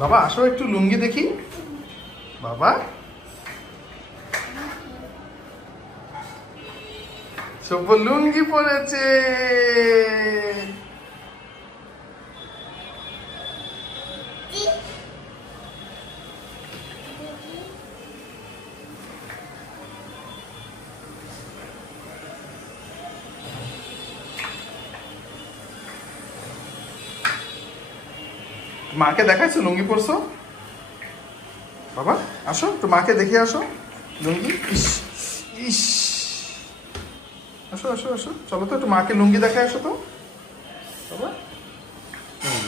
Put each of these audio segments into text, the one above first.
বাবা আসো একটু লুঙ্গি দেখি বাবা। সভ্য লুঙ্গি পরেছে। মাকে দেখাইছো লুঙ্গি পরছো বাবা? আসো তো মাকে দেখে আসো লুঙ্গি। ইস ইস, আসো আসো আসো, চলো তো একটু মাকে লুঙ্গি দেখে আসো তো বাবা।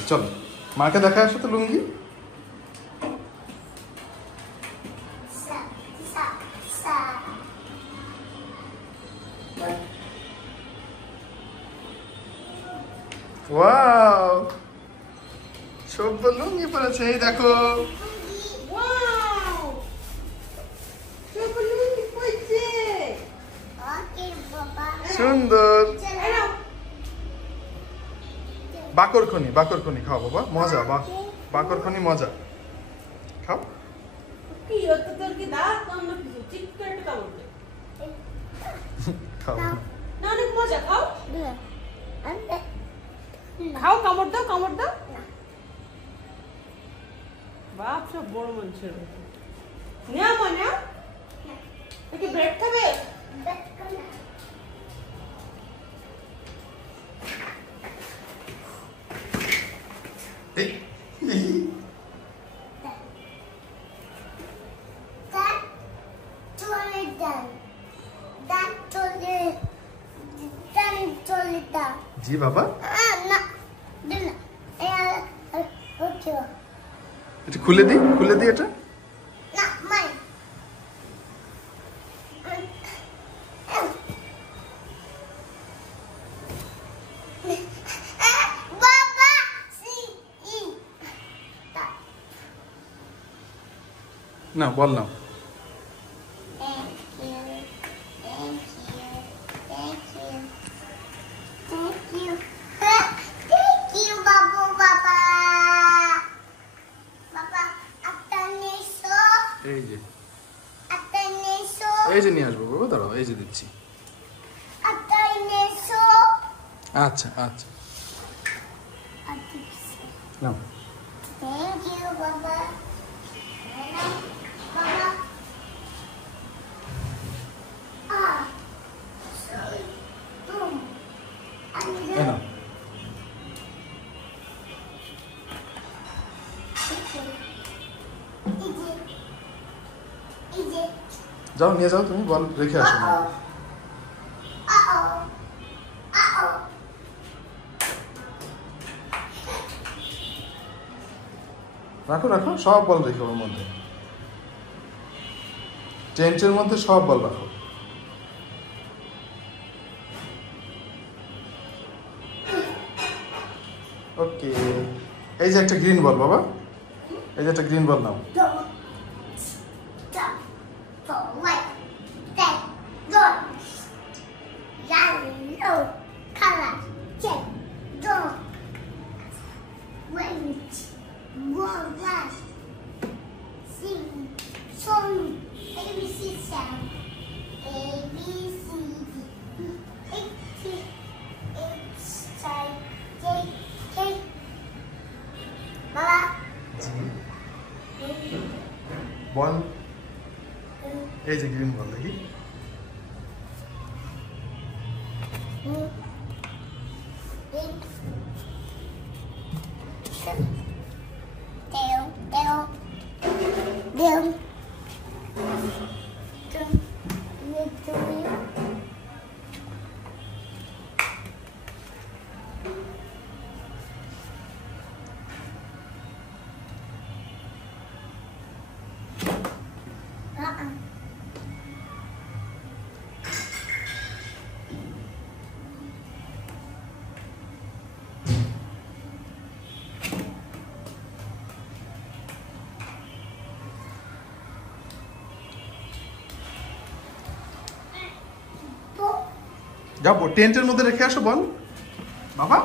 চলো মাকে দেখা আসো তো লুঙ্গি। ওয়াও, সভ্য লুঙ্গি পরেছে, এই দেখো। সুন্দর। বাকরখনি, বাকরখনি খাও বাবা, মজা। বাকরখনি মজা, খাও। খাও অনেক মজা, খাও খাও, কামড় দাও, কামড় দাও। বাপ সব বড় মানুষের নেও মনে কি ব্রেড খাবে? জি বাবা, এটা খুলে দিই, খুলে দিই এটা। না বল না। এই যে এই যে নিয়ে আসবো বাবা, দাঁড়াও, এই যে দিচ্ছি। আচ্ছা আচ্ছা নাও। নাও যাও, নিয়ে যাও, তুমি বল রেখে আসো। রাখো রাখো, সব বল রেখো ওর মধ্যে, টেন্টের মধ্যে সব বল রাখো। ওকে, এই যে একটা গ্রিন বল বাবা, এই যে একটা গ্রিন বল নাও। বল, এই যে গ্রিন বল দেখি। যাবো, টেন্টের মধ্যে রেখে আসো বল বাবা।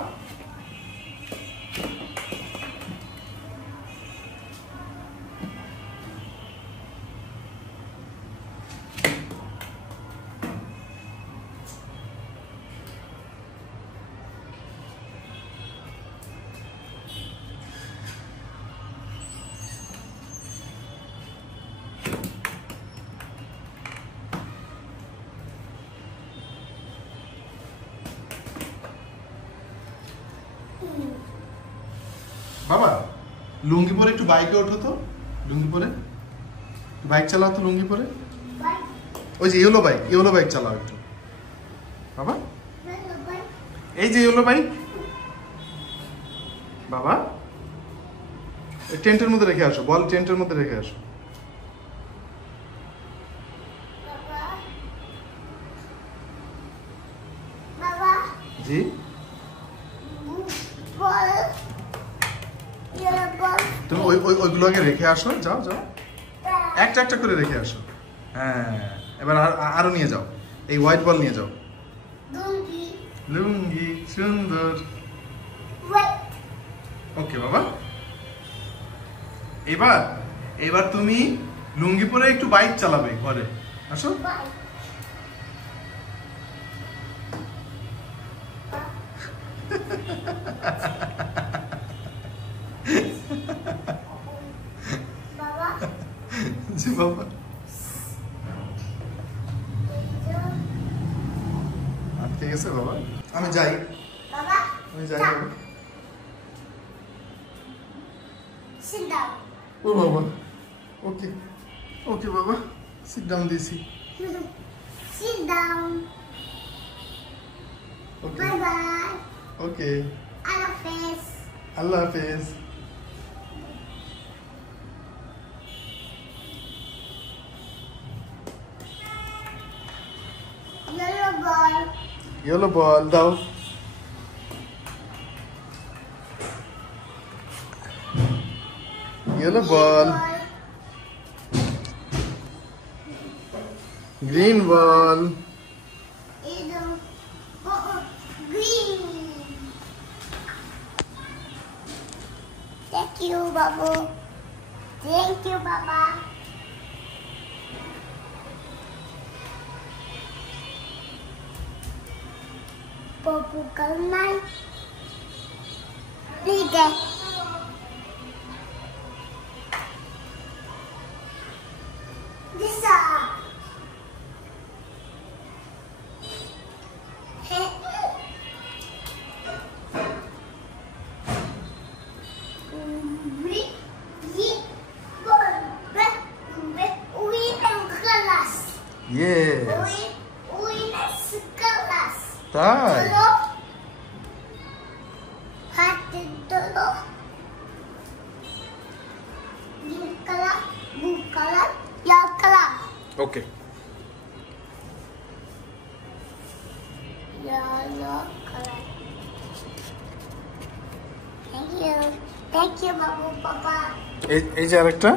লুঙ্গি পরে একটু বাইকে ওঠো তো, লুঙ্গি পরে বাইক চালাও তো, লুঙ্গি পরে। ওই যে ইয়েলো বাইক চালাও একটু বাবা, এই যে ইয়েলো বাইক বাবা, টেন্টের মধ্যে রেখে আসো, বল টেন্টের মধ্যে রেখে আসো। জি তুমি ওইগুলোকে রেখে আসো, যাও যাও, একটা একটা করে রেখে আসো। হ্যাঁ এবার আরো নিয়ে যাও, এই হোয়াইট বল নিয়ে যাও। লুঙ্গি সুন্দর, ওকে বাবা। এবার তুমি লুঙ্গি পরে একটু বাইক চালাবে ঘরে, আসো। জি বাবা, আটকে গেছে বাবা, আমি যাই বাবা। ও বাবা, ওকে ওকে বাবা, সিট ডাউন দিছি। ওকে ওকে, আল্লাহ হাফেজ। ইয়েলো বল দাও। Yellow ball, green ball, Thank you, Babu. Thank you, Papa. Babu kalmay. Lige. Disa. Yes. Kelas. তাই Hati dulu. Green color, blue color, yellow color. Okay, Yellow color. Thank you. Thank you, Babu, Papa. এই যে আরেকটা,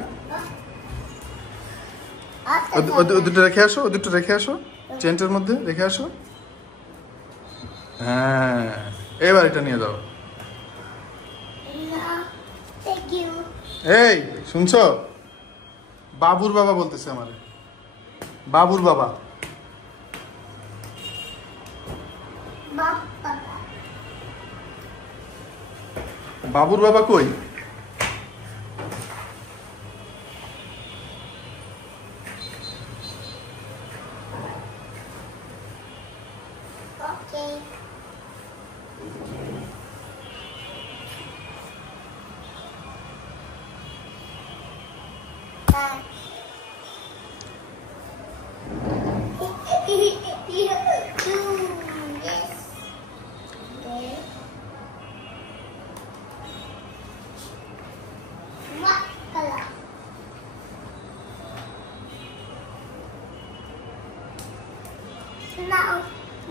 ও দুটো রেখে আসো, ও দুটো রেখে আসো, টেন্টের মধ্যে রেখে আসো। হ্যাঁ এবার এটা নিয়ে যাও। No. Thank you. এই শুনছো, বাবুর বাবা বলতেছে আমারে, বাবুর বাবা। Papa. বাবুর বাবা কই? Okay. Yes. Okay. What color? Now,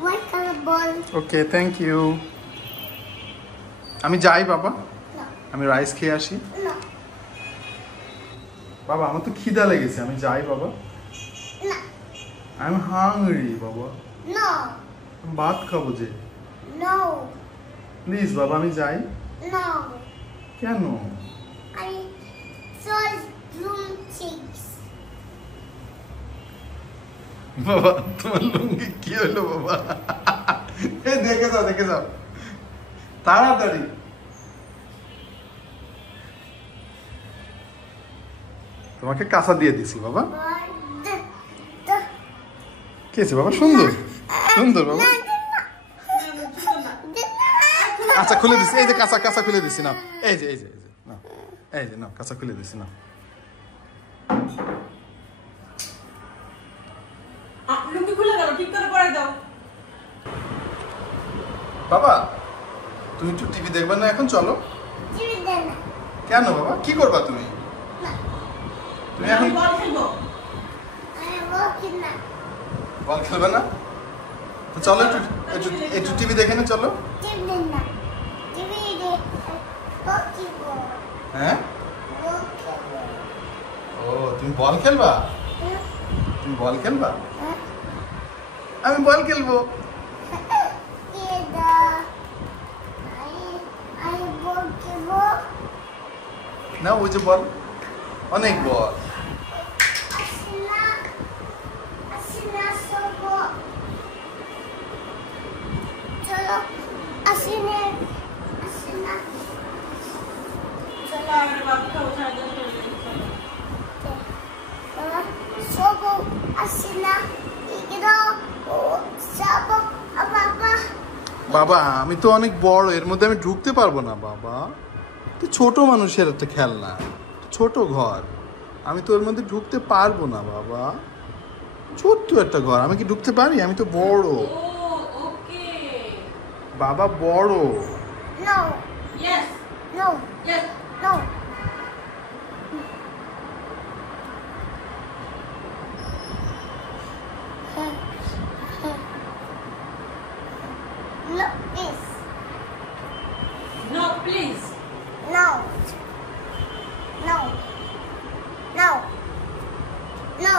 what color ball? Okay thank you. আমি যাই বাবা, No. আমি রাইস খেয়ে আসি। No. বাবা আমার তো খিদা লেগেছে, আমি যাই বাবা। No. আই এম হাংরি বাবা, No. আমি ভাত খাবো যে। No. প্লিজ বাবা আমি যাই। No. কেন? I saw bloom cheeks. বাবা তোমার লুঙ্গি কি হলো বাবা? দেখে যাও তাড়াতাড়ি। তোমাকে কাঁচা দিয়ে দিছি বাবা। কে আছে বাবা? সুন্দর সুন্দর বাবা। আচ্ছা খুলে দিছি, এই যে কাঁচা খুলে দিছি না, এই যে না এই যে না কাঁচা খুলে দিছি না। লুঙ্গি খুলে গেল, ঠিক করে পরে দাও। বাবা তুমি একটু টিভি দেখবে না এখন? চলো। টিভি দেন না। কেন বাবা, কি করবা তুমি? তুমি এখন আমি বল খেলবো। আমি বলছি না। বল খেলবে না? তো চলো একটু একটু একটু টিভি দেখে না, চলো। টিভি দেন না। টিভি দে বলছি গো। হ্যাঁ, বলছি গো। ও তুমি বল খেলবা? হুম, তুমি বল খেলবা? হুম। আমি বল খেলবো। কে দা? আমি বলছি গো। না ওই যে বল, অনেক বল। আসিনা। আসিনা সবো। চলো। আসিনে। আসিনা। চলো আমার বাবু খাবো, 10:30 হয়ে গেছে, চলো। সবো। আসিনা। ইগরা। ও সবো। বাবা। বাবা আমি তো অনেক বড়, এর মধ্যে আমি ঢুকতে পারবো না বাবা। তো ছোট মানুষের একটা খেলনা, ছোট ঘর, আমি তো এর মধ্যে ঢুকতে পারবো না বাবা। ছোট্ট একটা ঘর, আমি কি ঢুকতে পারি? আমি তো বড় ও ওকে। বাবা, বড়। No. Yes No. Yes. No. Look this. No please. No. No. No. No.